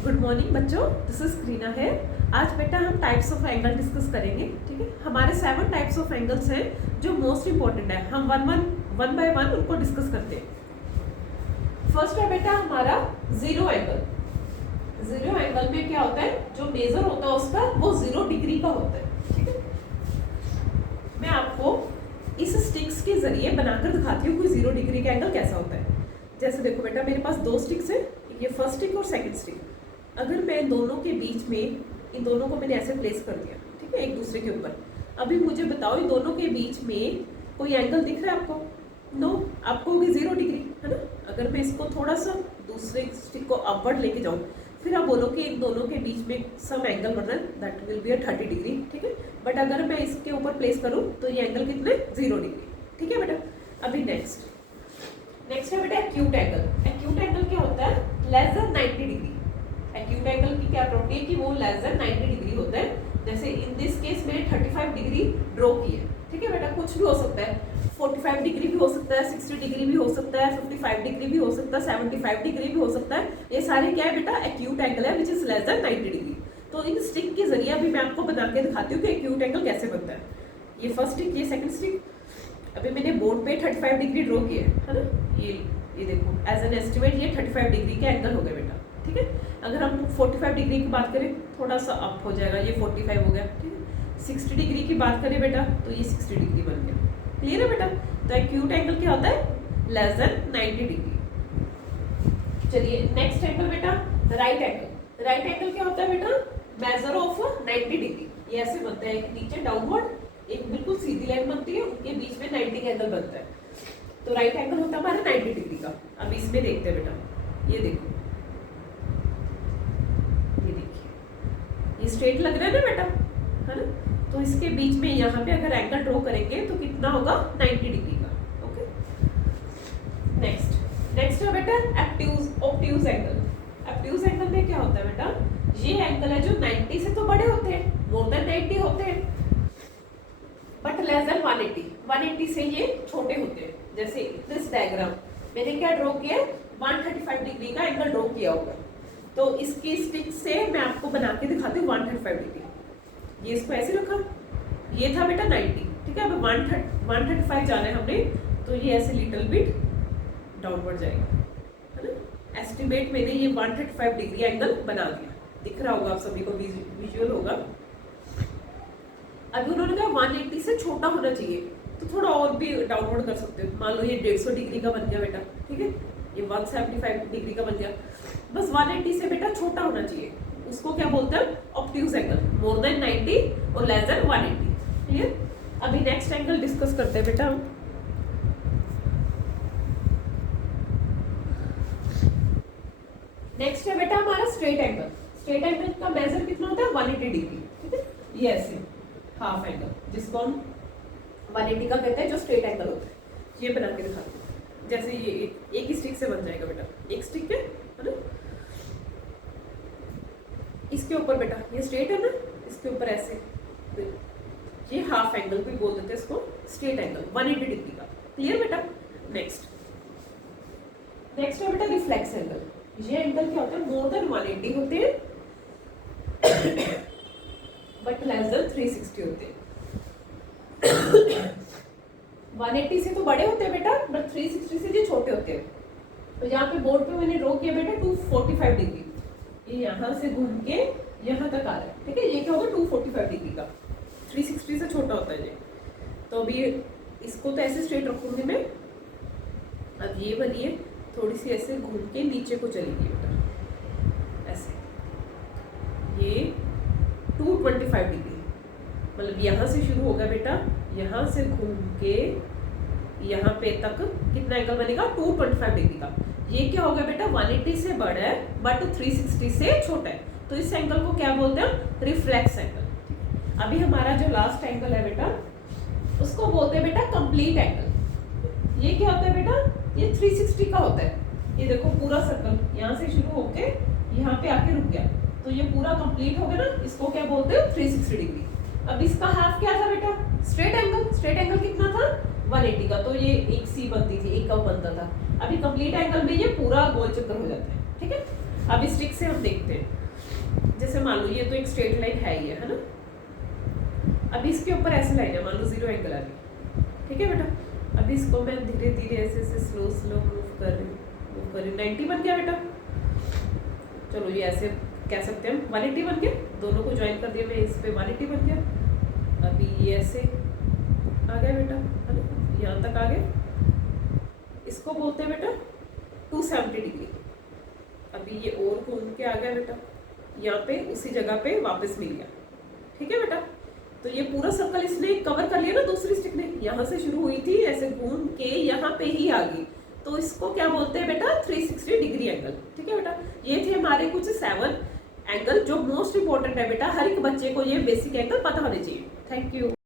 Good morning बच्चों, this is Kreena है। आज बेटा हम टाइप्स ऑफ एंगल डिस्कस करेंगे। ठीक है, हमारे 7 टाइप्स ऑफ एंगल्स हैं जो मोस्ट इंपॉर्टेंट है। हम वन बाय वन उनको डिस्कस करते हैं। फर्स्ट है बेटा हमारा जीरो एंगल। जीरो एंगल में क्या होता है, जो मेजर होता है उसका वो 0 डिग्री का होता है। ठीक है, मैं आपको इस स्टिक्स के जरिए बनाकर दिखाती हूँ कि 0 डिग्री का एंगल कैसा होता है। जैसे देखो बेटा, मेरे पास 2 स्टिक्स है, ये फर्स्ट स्टिक और सेकंड स्टिक। अगर मैं दोनों के बीच में इन दोनों को मैंने ऐसे प्लेस कर दिया, ठीक है, एक दूसरे के ऊपर। अभी मुझे बताओ, इन दोनों के बीच में कोई एंगल दिख रहा है आपको? नो, आपको होगी 0 डिग्री, है ना। अगर मैं इसको थोड़ा सा दूसरे स्टिक को अपवर्ड लेके जाऊँ, फिर आप बोलो कि इन दोनों के बीच में सम एंगल बन रहा है, दैट विल बी 30 डिग्री। ठीक है, बट अगर मैं इसके ऊपर प्लेस करूँ तो ये एंगल कितने? 0 डिग्री। ठीक है बेटा। अभी नेक्स्ट है बेटा एक्यूट एंगल। एक्यूट एंगल क्या होता है? Less than 90 degree. Acute angle की क्या प्रॉपर्टी है कि वो लेस देन 90 डिग्री होता है। जैसे इन दिस केस में 35 डिग्री ड्रॉ की है। ठीक है बेटा, कुछ भी हो सकता है, 45 डिग्री भी हो सकता है, 60 डिग्री भी हो सकता है, 55 डिग्री भी हो सकता है, 75 डिग्री भी हो सकता है। ये सारे क्या है बेटा? एक्यूट एंगल है, which is less than 90 degree. तो इन स्टिक के जरिए अभी मैं आपको बना के दिखाती हूँ कि एक्यूट एंगल कैसे बनता है। ये फर्स्ट स्टिक, ये सेकंड स्टिक। अभी मैंने बोर्ड पे 35 डिग्री ड्रॉ किया है ना। ये देखो, एज एन एस्टिमेट ये 35 डिग्री के एंगल हो गए बेटा। ठीक है, अगर हम 45 डिग्री की बात करें, थोड़ा सा अप हो जाएगा, ये 45 हो गया। ठीक है, 60 डिग्री की बात करें बेटा तो ये 60 डिग्री बन गया। क्लियर है बेटा? तो एक्यूट एंगल क्या होता है? Less than 90 degree. चलिए नेक्स्ट एंगल बेटा, राइट एंगल। राइट एंगल क्या होता है बेटा? Measure of 90 degree. ये ऐसे बनता है, एक नीचे डाउनवर्ड, एक बिल्कुल सीधी लाइन बनती है, उनके बीच में 90 का एंगल बनता है। तो राइट एंगल होता है हमारा 90 डिग्री का। अब इसमें देखते हैं बेटा, ये देखो, ये देखिए, ये स्ट्रेट लग रहा है ना बेटा, है ना। तो इसके बीच में यहाँ पे अगर एंगल ड्रॉ करेंगे तो कितना होगा? 90 डिग्री का। ओके, नेक्स्ट है बेटा ऑब्ट्यूज एंगल। ऑब्ट्यूज एंगल में क्या होता है बेटा? ये एंगल है जो 90 से तो बड़े होते हैं, मोर देन 90 होते हैं, बट लेस देन 180 से ये छोटे होते हैं। जैसे दिस डायग्राम मैंने क्या ड्रॉ किया? 135 डिग्री का एंगल ड्रॉ किया होगा। तो इसकी स्टिक से मैं आपको बना के दिखाती हूँ 135 डिग्री। ये इसको ऐसे रखा, ये था बेटा 90। ठीक है, अब 135 जाना है हमने, तो ये ऐसे लिटिल बिट डाउनवर्ड जाएगा, है ना। एस्टिमेट मैंने ये 135 डिग्री एंगल बना दिया, दिख रहा होगा आप सभी को, विजुअल होगा। अभी उन्होंने कहा 180 से छोटा होना चाहिए, तो थोड़ा और भी डाउनवर्ड कर सकते हो। मान लो ये 150 डिग्री का बन गया बेटा। ठीक है, ये 175 डिग्री का बन गया। बस 180 से बेटा छोटा होना चाहिए, उसको क्या बोलते हैं? Obtuse angle. मोर देन 90 और लेस देन 180। क्लियर? अभी नेक्स्ट एंगल डिस्कस करते हैं बेटा हम। नेक्स्ट है बेटा हमारा स्ट्रेट एंगल। स्ट्रेट एंगल का मेजर कितना होता है? 180 डिग्री। ठीक है, ये ऐसे हाफ एंगल, जिसको हम 180 का कहते हैं, जो स्ट्रेट एंगल होता है। ये बना के दिखाते हैं। जैसे ये एक ही स्टिक से बन जाएगा बेटा, एक स्टिक है ना, इसके ऊपर बेटा ये स्ट्रेट है ना, इसके ऊपर ऐसे ये हाफ एंगल भी बोल देते हैं इसको, स्ट्रेट एंगल 180 डिग्री का। क्लियर बेटा? नेक्स्ट है बेटा रिफ्लेक्स एंगल। ये एंगल क्या होता है? मोर देन 180 होते हैं, बट लेस देन 360 होते हैं। 180 से तो बड़े होते हैं बेटा, बट 360 से ये छोटे होते हैं। तो यहाँ पे बोर्ड पे मैंने ड्रॉ किया बेटा 245 डिग्री। ये यहाँ से घूम के यहाँ तक आ रहा है। ठीक है, ये क्या होगा? 245 डिग्री का। 360 से छोटा होता है ये। तो अभी इसको तो ऐसे स्ट्रेट रखूंगी मैं। अब ये वाली है थोड़ी सी ऐसे घूम के नीचे को चलेगी बेटा, ऐसे। ये 225 डिग्री, मतलब यहाँ से शुरू होगा बेटा, यहाँ से घूम के यहाँ पे तक कितना एंगल बनेगा? 225 डिग्री का। ये क्या होगा बेटा? 180 से बड़ा है, बट 360 से छोटा है। तो इस एंगल को क्या बोलते हैं? Reflex angle. अभी हमारा जो लास्ट एंगल है बेटा, उसको बोलते हैं बेटा कंप्लीट एंगल। ये क्या होता है बेटा? ये 360 का होता है। ये देखो पूरा सर्कल यहाँ से शुरू होके यहाँ पे आके रुक गया, तो ये पूरा कंप्लीट हो गया ना। इसको क्या बोलते हैं? 360 डिग्री। अब इसका हाफ क्या था बेटा? Straight angle. स्ट्रेट एंगल कितना था? 180 का। तो ये एक सी बनती थी, एक कप बनता था। अभी कंप्लीट एंगल में ये पूरा गोल चक्कर हो जाता है। ठीक है, अब इस ट्रिक से हम देखते हैं। जैसे मान लो ये तो एक स्ट्रेट लाइन है ही है ना, अभी इसके ऊपर ऐसे लाइन है, मान लो 0 एंगल आ गई, ठीक है बेटा। अभी इसको मैं धीरे धीरे ऐसे ऐसे स्लो स्लो मूव कर रही हूँ, 90 बन गया बेटा। चलो ये ऐसे कह सकते हैं हम 180 बन गया, दोनों को ज्वाइन कर दिया मैं, इस पे 180 बन गया। अभी ये ऐसे आ गया बेटा, है ना, यहाँ तक आ गया, इसको बोलते हैं बेटा 270 डिग्री। अभी ये और घूम के आ गया बेटा, यहाँ पे उसी जगह पे वापस मिल गया, ठीक है बेटा। तो ये पूरा सर्कल इसने कवर कर लिया ना दूसरी स्टिक ने, यहाँ से शुरू हुई थी, ऐसे घूम के यहाँ पे ही आ गई, तो इसको क्या बोलते हैं बेटा 360 डिग्री एंगल, ठीक है बेटा। ये थे हमारे कुछ 7 एंगल जो मोस्ट इंपॉर्टेंट है बेटा, हर एक बच्चे को ये बेसिक एंगल पता होने चाहिए। Thank you.